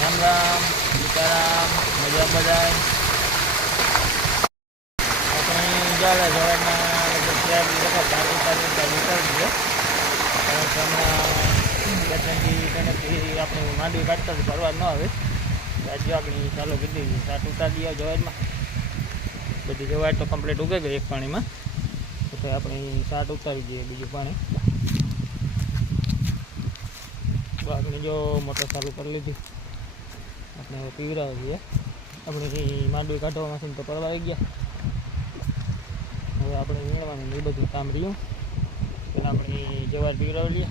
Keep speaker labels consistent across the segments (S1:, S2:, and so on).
S1: રામ રામ, સીતારામ મજા બધાય? આપણે ચાલે સવારના લગભગ ચાર વખત ચાર ત્રણથી ત્રણથી આપણે માંડવી કાઢતા ફરવા ન આવે. આજે આપણી ચાલો કીધી સાત ઉતારી દઈએ જવાજમાં બધી જવાજ તો કમ્પ્લીટ ઉગે ગઈ એક પાણીમાં. પછી આપણે સાત ઉતારી દઈએ બીજું પાણી. બાકની જો મોટર ચાલુ કરી લીધી. આપણે હવે પીવડાવી દઈએ આપણે માંડવી માંડવી કાઢવામાંથી તો પરવા આવી ગયા. હવે આપણે વીણવાનું એ બધું કામ રહ્યું. પહેલાં આપણે જવાર પીવડાવી લઈએ.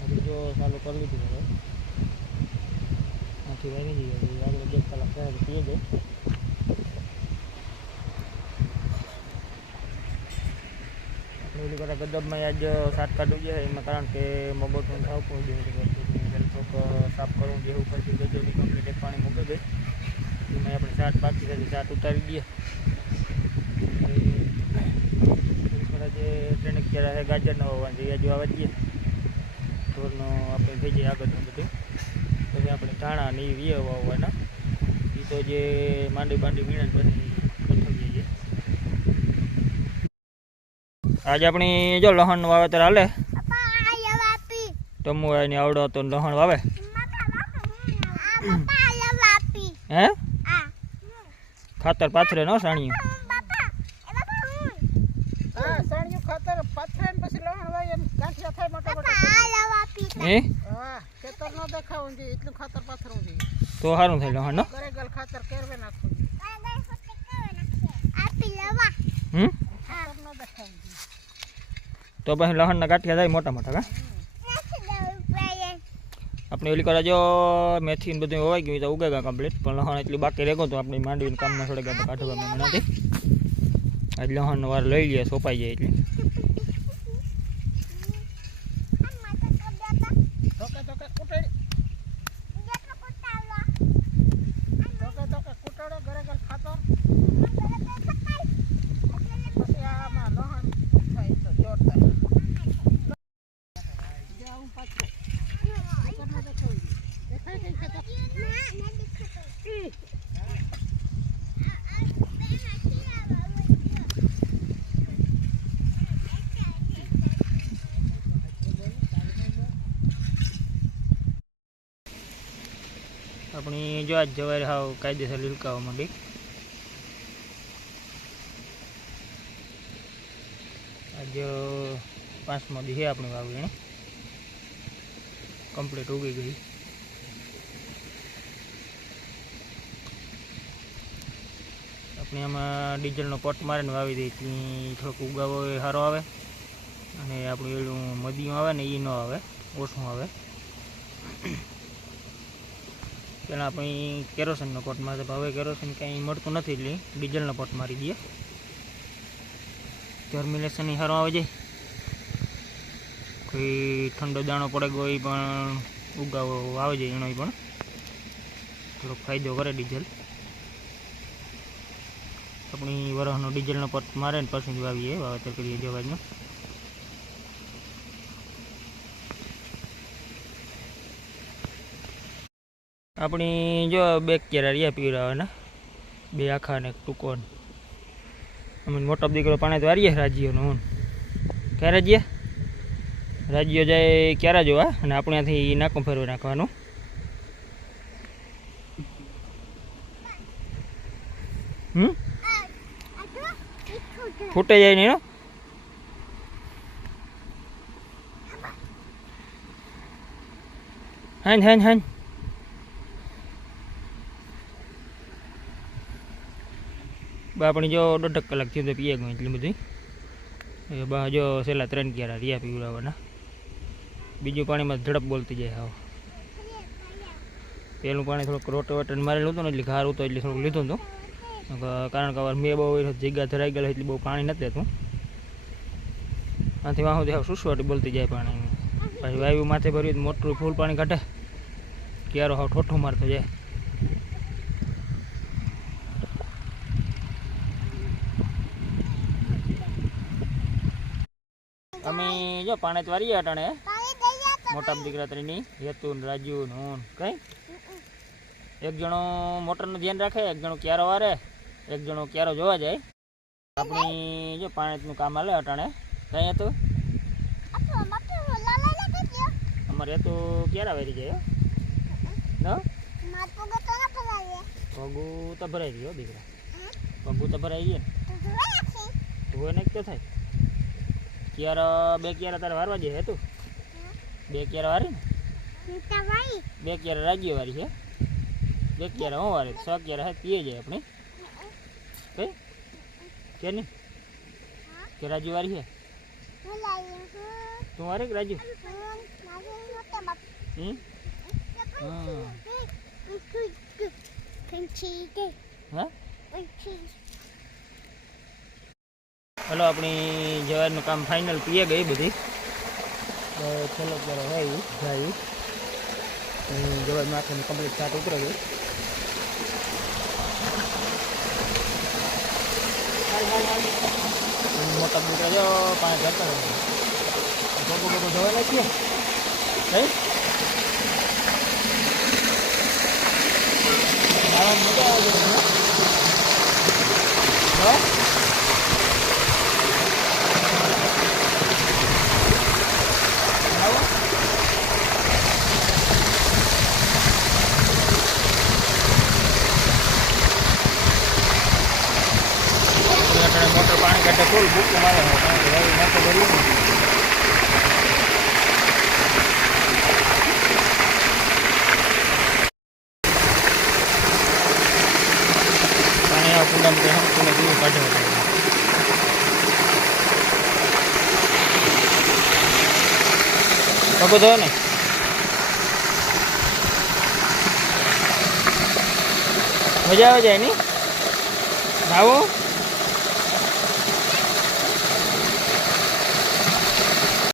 S1: આપણે જો ચાલુ કરી લીધું હવે. આથી વાગી જઈએ. આગળ બે કલાક પહેલાં પીએ જાય ગદબમાં આજ સાત કાઢું છે, એમાં કારણ કે મગોટનું થાવ કોઈ ચોક સાફ કરવું જેવું પછી ગજોની કમ્પ્લીટ એક પાણી મૂકી દે એમાં આપણે સાત બાકી છે સાત ઉતારી દઈએ. થોડા જે ટ્રેન છે ગાજરના હોવાના છે એ જો આવવા દઈએ. ઢોરનો આપણે થઈ જાય આગળનું બધું. પછી આપણે ધાણા ને એ વાવવાના એ તો જે માંડી બાંડી વીણે પછી ગોઠવીએ છીએ. આજે આપણી જો લહણનું વાવેતર હાલે. ટમુ એની આવડો હતો લહણ વાવે? હે? ખાતર પાથરે ન સાણિયું
S2: હા? સાણિયું ખાતર પાથરે પછી લહણ વાય એમ ગાંઠિયા થાય મોટા મોટા
S1: હે
S2: હા ખેતર ન દેખાવું જોઈએ એટલું ખાતર પાથરવું જોઈએ
S1: તો સારું થાય લહણ ન?
S2: ન
S1: તો પછી લહણના ગાંઠિયા થાય મોટા મોટા કા? આપણે ઓલી કરા જો મેથી ને બધું હોવાઈ ગયું તો ઉગે ગયા કમ્પ્લીટ પણ લહણ એટલી બાકી રહેગો તો આપણે માંડવીને કામમાં છોડે ગયા કાઢવામાં નથી. આજ લહણનો વાર લઈ લઈએ સોપાઈ જાય એટલે
S2: ધોકે ધોકે કૂટડી ધોકે ધોકે કૂટડો ગરેગલ ખાતર પછી આમાં લહણ થાય તો જોરદાર જો આવું પાછું ખેતર ન દેખાવું જોઈએ દેખાય કઈ ખેતર ઈ.
S1: આપણી જો આજ જવાય હાવ કાયદેસર લીલકાવા માંડી. આજ પાંચમો દી છે આપણી વાવણી. કમ્પ્લીટ ઉગી ગઈ. આપણે આમાં ડીઝલનો પોટ મારીને વાવી દઈએ એટલે થોડોક ઉગાવો એ સારો આવે. અને આપણું એલું મદિયું આવે ને એ ન આવે, ઓછું આવે. પહેલાં આપણે કેરોસીનનો કોટ મારે હવે કેરોસીન કંઈ મળતું નથી એટલે ડીઝલનો કોટ મારી દઈએ. જર્મિનેશન હારો આવે છે. કોઈ ઠંડો દાણો પડે ગયો પણ ઉગાવો આવે છે એનો પણ. થોડોક ફાયદો કરે ડીઝલ. આપણી વરસનો ડીઝલનો પટ મારે ને પછી વાવીએ, વાવેતર કરીએ જવાજનો. આપણી જો બે કેરા રહ્યા પીવડાવવાના? બે આખા ને એક ટૂંકો ને અમે મોટો દીકરો પાણી તો હારીએ રાજીઓનો હું. ક્યાં રાજ્ય? રાજ્યો જાય ક્યારે જોવા અને આપણે ત્યાંથી નાકું ફેરવી નાખવાનું. હમ? ફૂટે જાય નહીં? હાન હાન હાન બાપણી જો દોઢ કલાક થયું તો પીએ ગયું એટલી બધી બા જો છેલ્લા ત્રણ ક્યારા રહ્યા પીવડાવવાના. બીજું પાણીમાં ઝડપ બોલતી જાય હાવ. પહેલું પાણી થોડુંક રોટો વટન મારેલું હતું ને એટલે ઘાર હતું એટલે થોડુંક લીધું હતું. કારણ કે મેં બહુ જગ્યા ધરાઈ ગયેલા એટલે બહુ પાણી નથી દેતું આથી વાહું દેખાવ સુસવાટી બોલતી જાય પાણી. પછી વાયુ માથે ભર્યું મોટું ફૂલ પાણી કાઢે. ક્યારો હાવ ઠોઠો મારતો જાય અમે જો પાણી તો વારીએ અટાણે મોટા દીકરા ત્રીની હેતુ રાજુ હું કઈ? એક જણો મોટરનું ધ્યાન રાખે એક જણો ક્યારો વારે એક જણો ક્યારો જોવા જાય. આપણી જો પાણીનું કામ હાલે અટાણે કઈ હતું? અમારે તો ક્યારે વારી જાય
S2: પગું તો
S1: ભરાઈ ગયો દીકરા. પગુ તો ભરાઈ ગયું ને. તું એને તો થાય. ક્યારે બે ક્યારે તારે વારવા જઈએ તું બે ક્યારે વારી ને? બે ક્યારે રાજ્ય વારી છે? બે ક્યારે હું વારે? છ ક્યારે હે પીએ જાય આપણે. કઈ કે નહીં? કે રાજુ વારી છે? તું વારે કે રાજુ હમ? હા. હા? હલો, આપણી જવારનું કામ ફાઇનલ પીએ ગઈ બધી. છેલ્લો ક્યારે હોય જાય. જવાર માથાનું કમ્પ્લીટ સાત ઉતરે ગઈ મોટા દીકરા જો પાંચ હજાર જવા નાખીએ કઈ ખાવાની મજા આવે છે તમને? હો? આવો અટાણે કાઢે ફૂલ બુક મારે છે મોટર ભર્યું પાણી આ કુંડામાં તો હમકુને પીવું કાઢે છે. પગો ધોયો ને મજા આવે જાય ની નાવું